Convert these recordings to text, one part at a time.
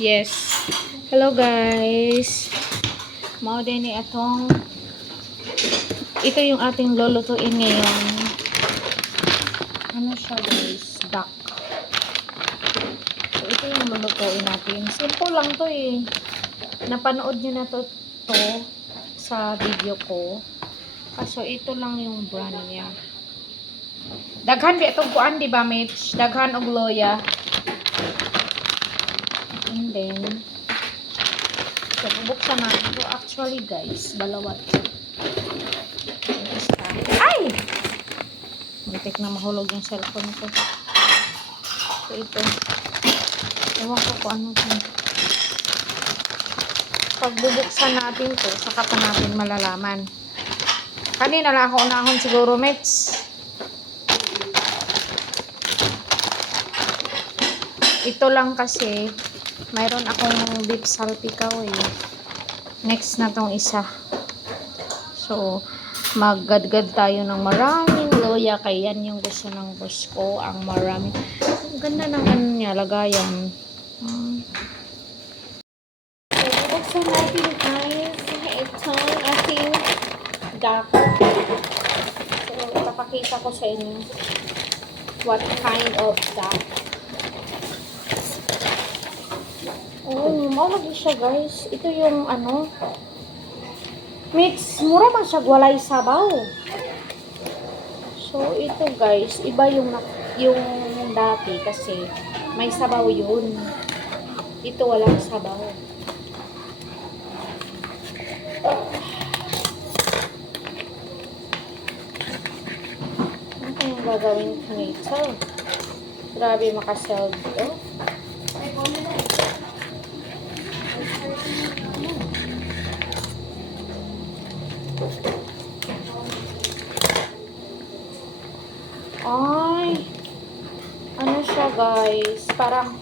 Yes. Hello guys. Mao din ni atong ito yung ating lulutuin ngayon. Ano siya guys? Duck. So ito yung lulutuin natin. Simple lang to eh. Napanood niyo na to sa video ko. Kaso ito lang yung brand niya. Daghan di itong kuan, di ba, Mitch? Daghan og loya. And then, so, bubuksan natin ito. Actually, guys, balawat. Ay! Muntik na mahulog yung cellphone ko. So, ito. Ewan ko kung ano ito. Pag bubuksan natin to, saka pa natin malalaman. Kanina lang ako unahon siguro, Mitch. Ito lang kasi, mayroon akong beef salpikaw eh. Next na tong isa. So, maggadgad tayo ng maraming loya. Kaya yan yung gusto ng boss ko. Ang maraming. Ang ganda ng ano niya, lagayan. So, bubuksan natin guys. Itong ating duck. So, ipapakita ko sa inyo what kind of duck. Oh, malaki siya guys. Ito yung ano. Mix, mura man siya walay sabaw. So, ito guys, iba yung dati kasi may sabaw yun. Ito walang sabaw. Ano kayang gagawin ko nito? Grabe makasell dito. Ay, ano siya guys, parang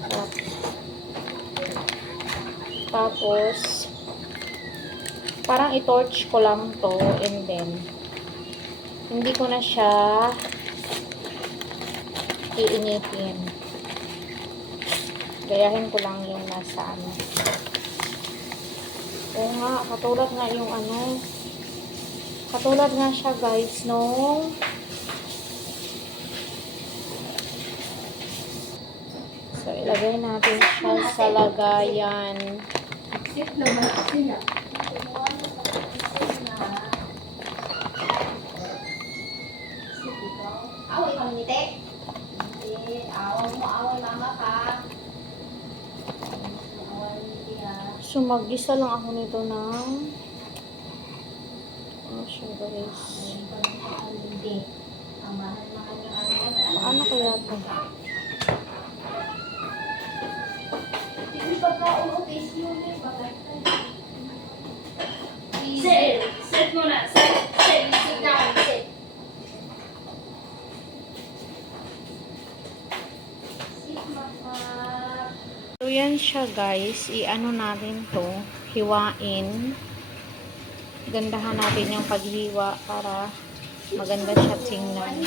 sarap. Tapos parang i-torch ko lang to and then hindi ko na siya iinitin. Gayahin ko lang yung nasa ano. Oo nga, katulad nga yung ano. Katulad nga siya guys, no? So, ilagay natin siya sa lagayan. Away ka nite? Hindi, away mo, away mama ka. So, mag-isa lang ako nito ng ano siya guys. Hindi. Ang mahal-mahal yung ano. Paano kaya ito? Hindi ba ka umutis yun eh? Sit! Sit muna! Sit! Sit! Sit down! Sit! Sit mama! So, yan siya guys. I-ano natin to. Hiwain. Gandahan natin yung paghiwa para maganda siya tingnan.